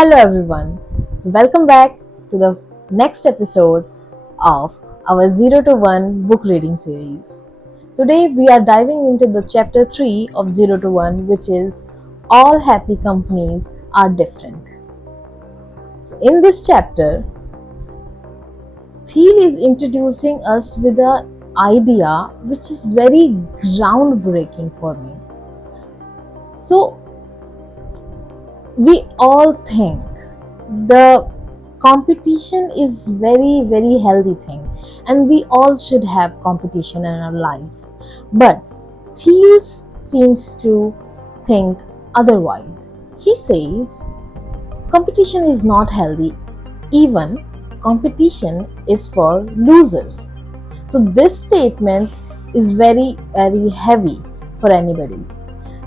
Hello everyone. So welcome back to the next episode of our 0 to 1 book reading series. Today we are diving into the chapter 3 of 0 to 1, which is All Happy Companies Are Different. So in this chapter, Thiel is introducing us with an idea which is very groundbreaking for me. So we all think the competition is very healthy thing, and we all should have competition in our lives, but Thiel seems to think otherwise. He says competition is not healthy, even competition is for losers. So this statement is very heavy for anybody.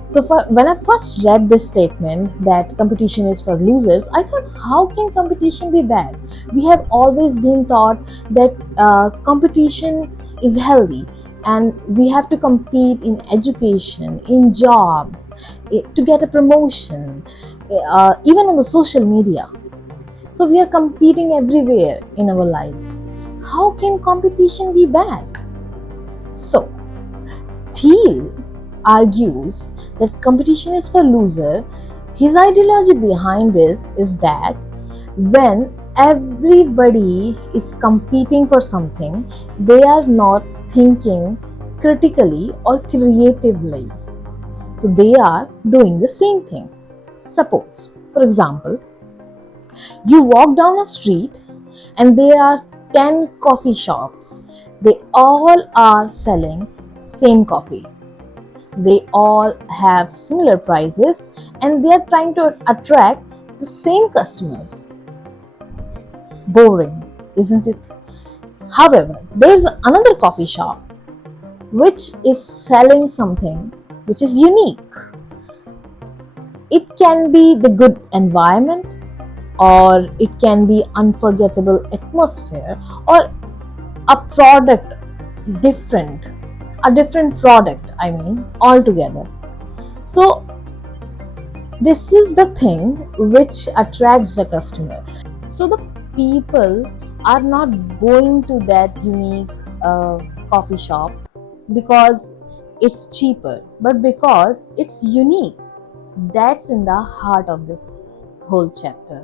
So when I first read this statement that competition is for losers, I thought, how can competition be bad? We have always been taught that competition is healthy, and we have to compete in education, in jobs, to get a promotion, even on the social media. So we are competing everywhere in our lives. How can competition be bad? So Thiel argues that competition is for loser. His ideology behind this is that when everybody is competing for something, they are not thinking critically or creatively. So they are doing the same thing. Suppose, for example, you walk down a street and there are 10 coffee shops. They all are selling same coffee. They all have similar prices and they are trying to attract the same customers. Boring, isn't it? However, there's another coffee shop which is selling something which is unique. It can be the good environment, or it can be unforgettable atmosphere, or a product different, a different product, altogether. So this is the thing which attracts the customer. So the people are not going to that unique coffee shop because it's cheaper, but because it's unique. That's in the heart of this whole chapter.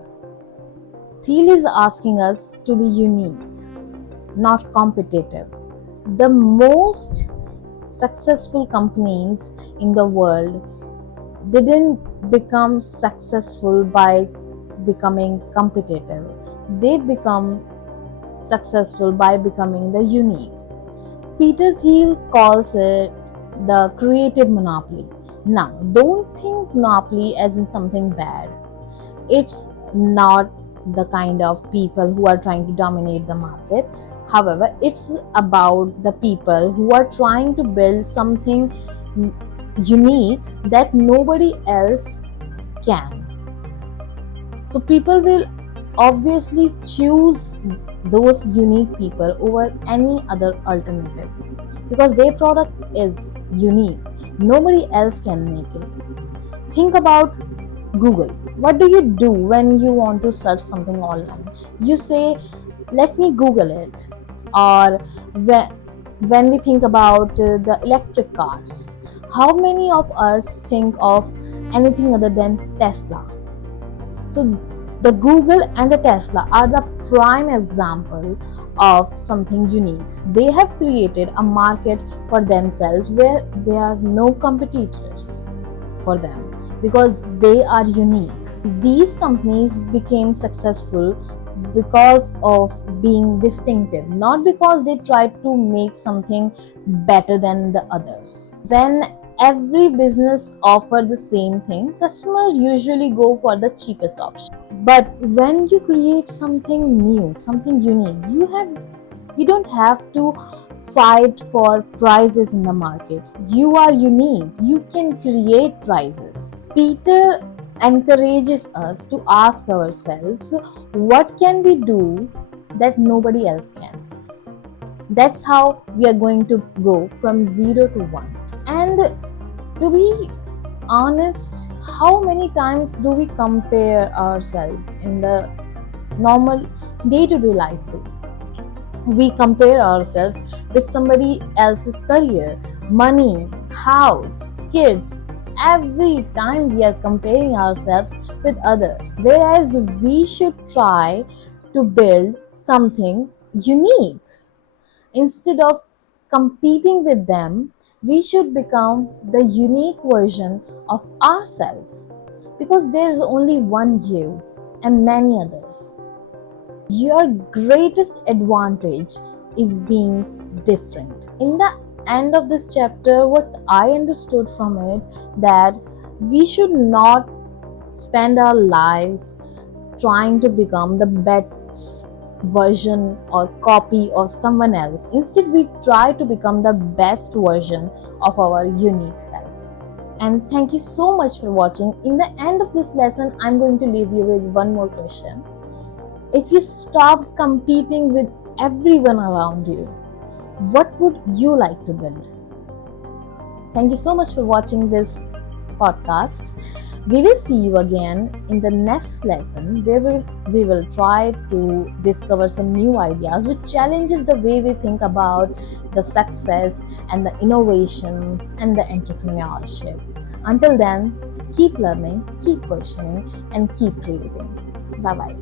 Thiel is asking us to be unique, not competitive. The most successful companies in the world didn't become successful by becoming competitive. They become successful by becoming the unique. Peter Thiel calls it the creative monopoly. Now, don't think monopoly as in something bad. It's not the kind of people who are trying to dominate the market. However, it's about the people who are trying to build something unique that nobody else can. So people will obviously choose those unique people over any other alternative because their product is unique. Nobody else can make it. Think about Google. What do you do when you want to search something online? You say, let me Google it. Or when we think about the electric cars, how many of us think of anything other than Tesla? So the Google and the Tesla are the prime example of something unique. They have created a market for themselves where there are no competitors for them because they are unique. These companies became successful because of being distinctive, not because they tried to make something better than the others. When every business offers the same thing, customers usually go for the cheapest option. But when you create something new, something unique, you don't have to fight for prices in the market. You are unique. You can create prices. Peter encourages us to ask ourselves, what can we do that nobody else can? That's how we are going to go from 0 to 1. And to be honest, how many times do we compare ourselves in the normal day-to-day life too? We compare ourselves with somebody else's career, money, house, kids. Every time we are comparing ourselves with others, whereas we should try to build something unique. Instead of competing with them, we should become the unique version of ourselves, because there's only one you and many others. Your greatest advantage is being different. In the end of this chapter, what I understood from it, that we should not spend our lives trying to become the best version or copy of someone else. Instead, we try to become the best version of our unique self. And thank you so much for watching. In the end of this lesson, I'm going to leave you with one more question. If you stop competing with everyone around you, what would you like to build? Thank you so much for watching this podcast. We will see you again in the next lesson, where we will try to discover some new ideas which challenges the way we think about the success and the innovation and the entrepreneurship. Until then, keep learning, keep questioning, and keep creating. Bye bye.